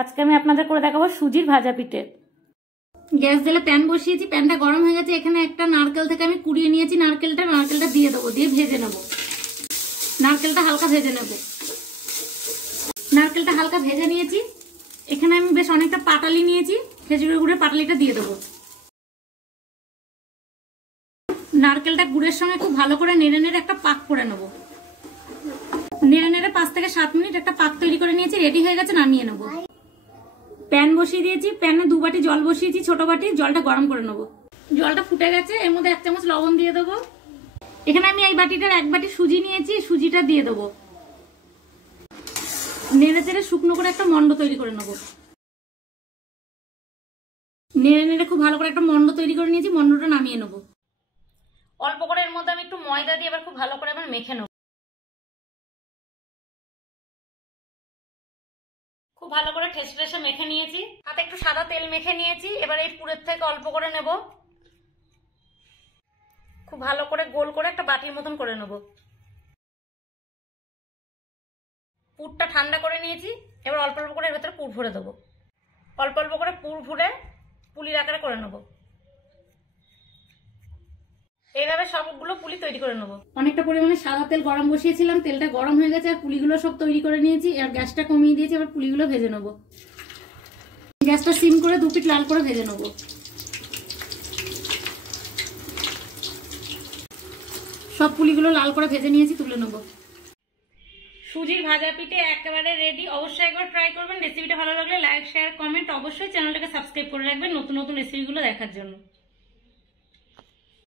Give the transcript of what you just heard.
আজকে আমি আপনাদের করে দেখাবো সুজির ভাজা পিঠে। গ্যাস জ্বালে প্যান বসিয়েছি, প্যানটা গরম হয়ে গেছে। এখানে একটা নারকেল থেকে আমি কুড়িয়ে নিয়েছি, নারকেলটা দিয়ে দেবো, দিয়ে ভেজে নেব। নারকেলটা হালকা ভেজে নেব। নারকেলটা হালকা ভেজে নিয়েছি। এখানে আমি বেশ অনেকটা পাটালি নিয়েছি, খেজুরের গুড়ের পাটালিটা দিয়ে দেবো। নারকেলটা গুড়ের সঙ্গে খুব ভালো করে নেড়ে নেড়ে একটা পাক করে নেব। নেড়ে নেড়ে 5 থেকে 7 মিনিট একটা পাক তৈরি করে নিয়েছি, রেডি হয়ে গেছে, নামিয়ে নেব। প্যান বসিয়ে দিয়েছি, প্যানে 2 বাটি জল বসিয়েছি, ছোট বাটি। জলটা গরম করে নেব। জলটা ফুটে গেছে, এর মধ্যে 1 চামচ লবণ দিয়ে দেবো। এখানে আমি এই বাটিটার 1 বাটি সুজি নিয়েছি, সুজিটা দিয়ে দেবো। নেড়ে চেড়ে শুকনো করে একটা মন্ড তৈরি করে নেব। নেড়ে নেড়ে খুব ভালো করে একটা মন্ড তৈরি করে নিয়েছি, মন্ডটা নামিয়ে নেব। অল্প করে এর মধ্যে আমি একটু ময়দা দিয়ে এবার খুব ভালো করে আবার মেখে নেব। খুব ভালো করে ঠেসে ঠেসে মেখে নিয়েছি। হাতে একটু সাদা তেল মেখে নিয়েছি। এবার এই পুরের থেকে অল্প করে নেব। খুব ভালো করে গোল করে একটা বাটির মতন করে নেব। পুরটা ঠান্ডা করে নিয়েছি। এবার অল্প অল্প করে এর ভেতরে পুর ভরে দেবো। অল্প অল্প করে পুর ভরে পুলির আকারে করে নেব। এইভাবে সবগুলো পুলি তৈরি করে নেব। অনেকটা পরিমাণে সাদা তেল গরম বসিয়েছিলাম, তেলটা গরম হয়ে গেছে আর পুলিগুলো সব তৈরি করে নিয়েছি। আর গ্যাসটা কমিয়ে দিয়েছি, এবার পুলিগুলো ভেজে নেব। গ্যাসটা সিম করে 2 পিঠ লাল করে ভেজে নেব। সব পুলিগুলো লাল করে ভেজে নিয়েছি, তুলে নেব। সুজির ভাজা পিঠে একেবারে রেডি। অবশ্যই একবার ট্রাই করবেন। রেসিপিটা ভালো লাগলে লাইক, শেয়ার, কমেন্ট, অবশ্যই চ্যানেলটাকে সাবস্ক্রাইব করে রাখবেন নতুন নতুন রেসিপিগুলো দেখার জন্য।